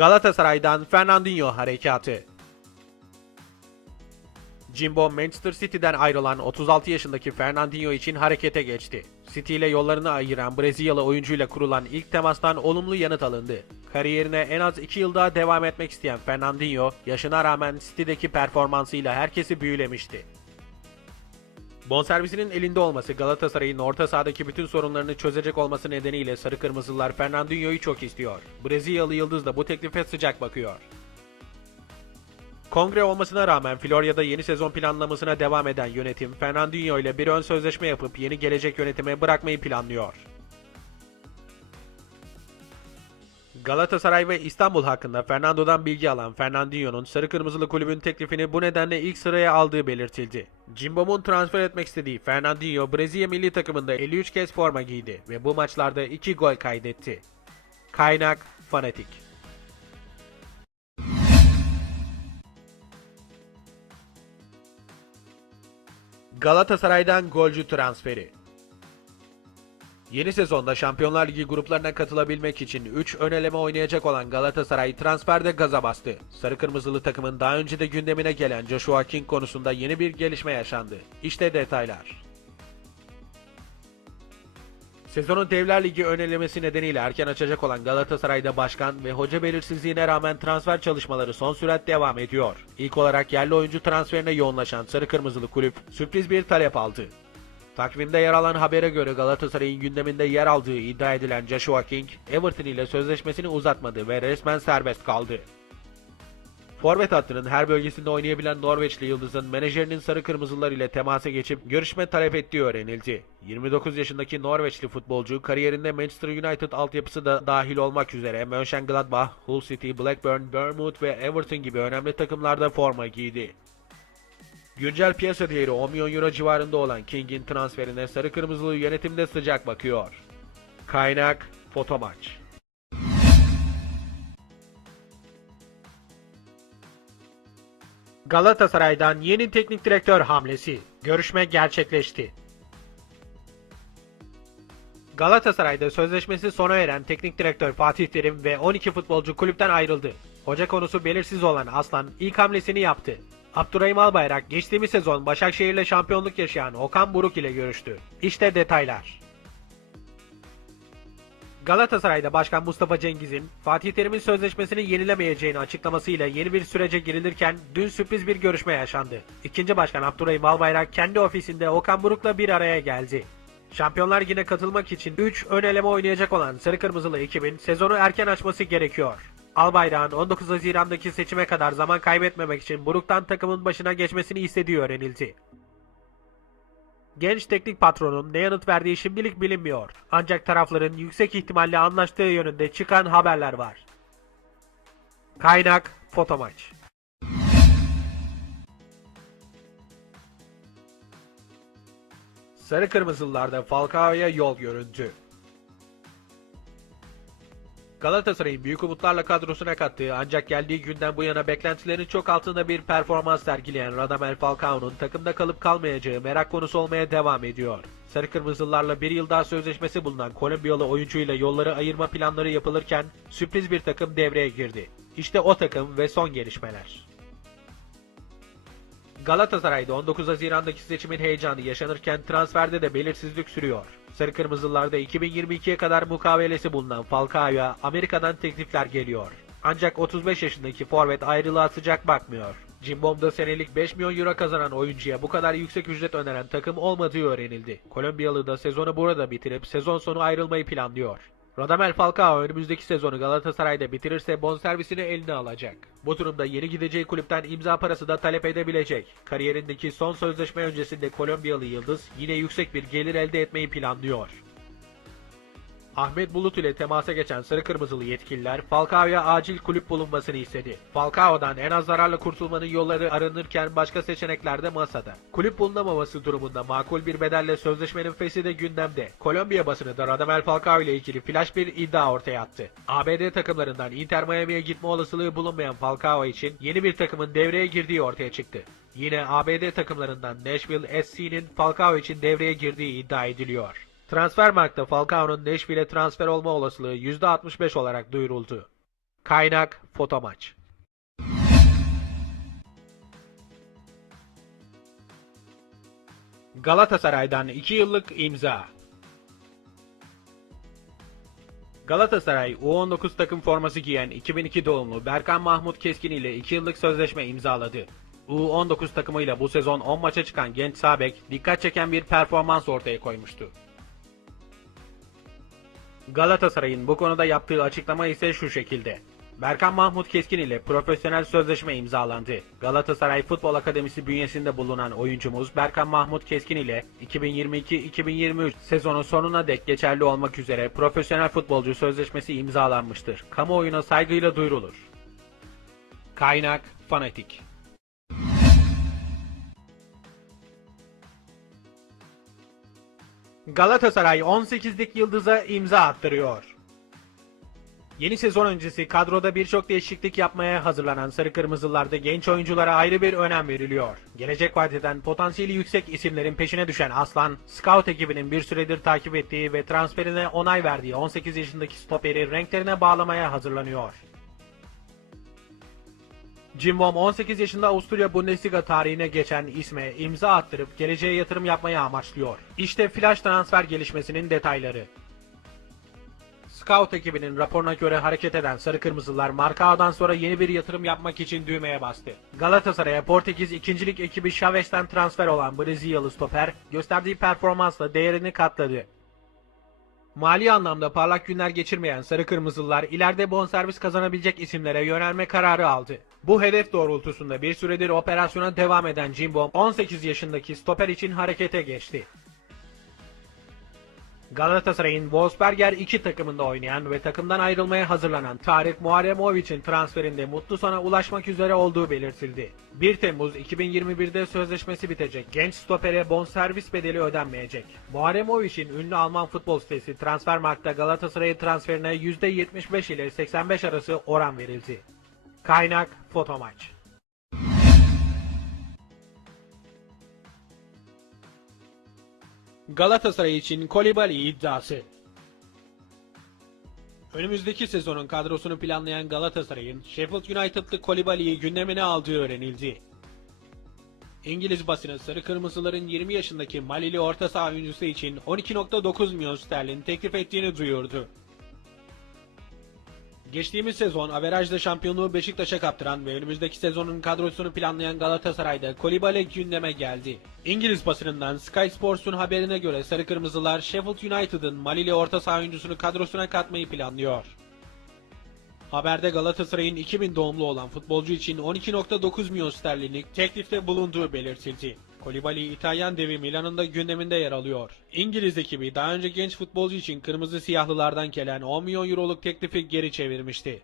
Galatasaray'dan Fernandinho harekatı. Jimbo Manchester City'den ayrılan 36 yaşındaki Fernandinho için harekete geçti. City ile yollarını ayıran Brezilyalı oyuncuyla kurulan ilk temastan olumlu yanıt alındı. Kariyerine en az 2 yıl daha devam etmek isteyen Fernandinho, yaşına rağmen City'deki performansıyla herkesi büyülemişti. Bonservisinin elinde olması Galatasaray'ın orta sahadaki bütün sorunlarını çözecek olması nedeniyle Sarı Kırmızılar Fernandinho'yu çok istiyor. Brezilyalı yıldız da bu teklife sıcak bakıyor. Kongre olmasına rağmen Florya'da yeni sezon planlamasına devam eden yönetim Fernandinho ile bir ön sözleşme yapıp yeni gelecek yönetime bırakmayı planlıyor. Galatasaray ve İstanbul hakkında Fernando'dan bilgi alan Fernandinho'nun Sarı Kırmızılı kulübün teklifini bu nedenle ilk sıraya aldığı belirtildi. Cimbom'un transfer etmek istediği Fernandinho Brezilya milli takımında 53 kez forma giydi ve bu maçlarda 2 gol kaydetti. Kaynak Fanatik Galatasaray'dan golcü transferi. Yeni sezonda Şampiyonlar Ligi gruplarına katılabilmek için 3 ön eleme oynayacak olan Galatasaray transferde gaza bastı. Sarı Kırmızılı takımın daha önce de gündemine gelen Joshua King konusunda yeni bir gelişme yaşandı. İşte detaylar. Sezonun Devler Ligi ön elemesi nedeniyle erken açacak olan Galatasaray'da başkan ve hoca belirsizliğine rağmen transfer çalışmaları son sürat devam ediyor. İlk olarak yerli oyuncu transferine yoğunlaşan Sarı Kırmızılı kulüp sürpriz bir talep aldı. Takvimde yer alan habere göre Galatasaray'ın gündeminde yer aldığı iddia edilen Joshua King, Everton ile sözleşmesini uzatmadı ve resmen serbest kaldı. Forvet hattının her bölgesinde oynayabilen Norveçli Yıldız'ın menajerinin sarı kırmızılar ile temasa geçip görüşme talep ettiği öğrenildi. 29 yaşındaki Norveçli futbolcu kariyerinde Manchester United altyapısı da dahil olmak üzere Mönchengladbach, Hull City, Blackburn, Bournemouth ve Everton gibi önemli takımlarda forma giydi. Güncel piyasa değeri 10 milyon euro civarında olan King'in transferine sarı kırmızılı yönetimde sıcak bakıyor. Kaynak Fotomaç Galatasaray'dan yeni teknik direktör hamlesi. Görüşme gerçekleşti. Galatasaray'da sözleşmesi sona eren teknik direktör Fatih Terim ve 12 futbolcu kulüpten ayrıldı. Hoca konusu belirsiz olan Aslan ilk hamlesini yaptı. Abdurrahim Albayrak geçtiğimiz sezon Başakşehir'le şampiyonluk yaşayan Okan Buruk ile görüştü. İşte detaylar. Galatasaray'da Başkan Mustafa Cengiz'in Fatih Terim'in sözleşmesini yenilemeyeceğini açıklamasıyla yeni bir sürece girilirken dün sürpriz bir görüşme yaşandı. İkinci Başkan Abdurrahim Albayrak kendi ofisinde Okan Buruk'la bir araya geldi. Şampiyonlar Ligi'ne katılmak için 3 ön eleme oynayacak olan Sarı Kırmızılı ekibin sezonu erken açması gerekiyor. Albayrak'ın 19 Haziran'daki seçime kadar zaman kaybetmemek için Buruk'tan takımın başına geçmesini istediği öğrenildi. Genç teknik patronun ne yanıt verdiği şimdilik bilinmiyor. Ancak tarafların yüksek ihtimalle anlaştığı yönünde çıkan haberler var. Kaynak Fotomaç Sarı Kırmızılılarda Falcao'ya yol görüntü. Galatasaray'ın büyük umutlarla kadrosuna kattığı ancak geldiği günden bu yana beklentilerin çok altında bir performans sergileyen Radamel Falcao'nun takımda kalıp kalmayacağı merak konusu olmaya devam ediyor. Sarı Kırmızılılarla bir yıl daha sözleşmesi bulunan Kolombiyalı oyuncuyla yolları ayırma planları yapılırken sürpriz bir takım devreye girdi. İşte o takım ve son gelişmeler. Galatasaray'da 19 Haziran'daki seçimin heyecanı yaşanırken transferde de belirsizlik sürüyor. Sarı Kırmızılarda 2022'ye kadar mukavelesi bulunan Falcao'ya Amerika'dan teklifler geliyor. Ancak 35 yaşındaki forvet ayrılığa sıcak bakmıyor. Cimbom'da senelik 5 milyon euro kazanan oyuncuya bu kadar yüksek ücret öneren takım olmadığı öğrenildi. Kolombiyalı da sezonu burada bitirip sezon sonu ayrılmayı planlıyor. Radamel Falcao önümüzdeki sezonu Galatasaray'da bitirirse bonservisini eline alacak. Bu durumda yeni gideceği kulüpten imza parası da talep edebilecek. Kariyerindeki son sözleşme öncesinde Kolombiyalı Yıldız yine yüksek bir gelir elde etmeyi planlıyor. Ahmet Bulut ile temasa geçen sarı kırmızılı yetkililer Falcao'ya acil kulüp bulunmasını istedi. Falcao'dan en az zararla kurtulmanın yolları aranırken başka seçenekler de masada. Kulüp bulunamaması durumunda makul bir bedelle sözleşmenin feshi de gündemde. Kolombiya basını da Radamel Falcao ile ilgili flash bir iddia ortaya attı. ABD takımlarından Inter Miami'ye gitme olasılığı bulunmayan Falcao için yeni bir takımın devreye girdiği ortaya çıktı. Yine ABD takımlarından Nashville SC'nin Falcao için devreye girdiği iddia ediliyor. Transfermarkt'ta Falcao'nun Nashville'e transfer olma olasılığı %65 olarak duyuruldu. Kaynak Fotomaç Galatasaray'dan 2 yıllık imza. Galatasaray U19 takım forması giyen 2002 doğumlu Berkan Mahmut Keskin ile 2 yıllık sözleşme imzaladı. U19 takımıyla bu sezon 10 maça çıkan genç Sabek dikkat çeken bir performans ortaya koymuştu. Galatasaray'ın bu konuda yaptığı açıklama ise şu şekilde. Berkan Mahmut Keskin ile profesyonel sözleşme imzalandı. Galatasaray Futbol Akademisi bünyesinde bulunan oyuncumuz Berkan Mahmut Keskin ile 2022-2023 sezonu sonuna dek geçerli olmak üzere profesyonel futbolcu sözleşmesi imzalanmıştır. Kamuoyuna saygıyla duyurulur. Kaynak Fanatik Galatasaray 18'lik yıldıza imza attırıyor. Yeni sezon öncesi kadroda birçok değişiklik yapmaya hazırlanan Sarı Kırmızılarda genç oyunculara ayrı bir önem veriliyor. Gelecek vadeden potansiyeli yüksek isimlerin peşine düşen Aslan, scout ekibinin bir süredir takip ettiği ve transferine onay verdiği 18 yaşındaki stoperi renklerine bağlamaya hazırlanıyor. Cimbom 18 yaşında Avusturya Bundesliga tarihine geçen isme imza attırıp geleceğe yatırım yapmayı amaçlıyor. İşte flash transfer gelişmesinin detayları. Scout ekibinin raporuna göre hareket eden Sarı Kırmızılar marka ağdan sonra yeni bir yatırım yapmak için düğmeye bastı. Galatasaray'a Portekiz 2. Lig ekibi Chaves'ten transfer olan Brezilyalı stoper gösterdiği performansla değerini katladı. Mali anlamda parlak günler geçirmeyen Sarı Kırmızılılar ileride bonservis kazanabilecek isimlere yönelme kararı aldı. Bu hedef doğrultusunda bir süredir operasyona devam eden Cimbom 18 yaşındaki stoper için harekete geçti. Galatasaray'ın Wolfsberger 2 takımında oynayan ve takımdan ayrılmaya hazırlanan Tarık Muharremovic'in transferinde mutlu sona ulaşmak üzere olduğu belirtildi. 1 Temmuz 2021'de sözleşmesi bitecek genç stopere bonservis bedeli ödenmeyecek. Muharremovic'in ünlü Alman futbol sitesi Transfermarkt'ta Galatasaray transferine %75 ile 85 arası oran verildi. Kaynak Fotomaç Galatasaray için Kolibali iddiası. Önümüzdeki sezonun kadrosunu planlayan Galatasaray'ın Sheffield United'lı Kolibali'yi gündemine aldığı öğrenildi. İngiliz basını Sarı Kırmızıların 20 yaşındaki Malili orta saha oyuncusu için 12.9 milyon sterlin teklif ettiğini duyurdu. Geçtiğimiz sezon averajda şampiyonluğu Beşiktaş'a kaptıran ve önümüzdeki sezonun kadrosunu planlayan Galatasaray'da Kolibali gündeme geldi. İngiliz basınından Sky Sports'un haberine göre Sarı Kırmızılar Sheffield United'ın Malili orta saha oyuncusunu kadrosuna katmayı planlıyor. Haberde Galatasaray'ın 2000 doğumlu olan futbolcu için 12.9 milyon sterlinlik teklifte bulunduğu belirtildi. Kolibali İtalyan devi Milan'ın da gündeminde yer alıyor. İngiliz ekibi daha önce genç futbolcu için kırmızı siyahlılardan gelen 10 milyon euroluk teklifi geri çevirmişti.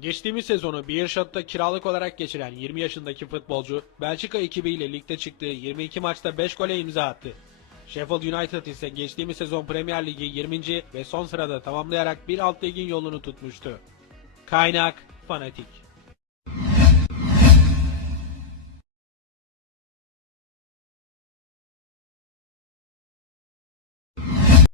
Geçtiğimiz sezonu Beershot'ta kiralık olarak geçiren 20 yaşındaki futbolcu Belçika ekibiyle ligde çıktığı 22 maçta 5 gole imza attı. Sheffield United ise geçtiğimiz sezon Premier Ligi 20. ve son sırada tamamlayarak bir alt ligin yolunu tutmuştu. Kaynak Fanatik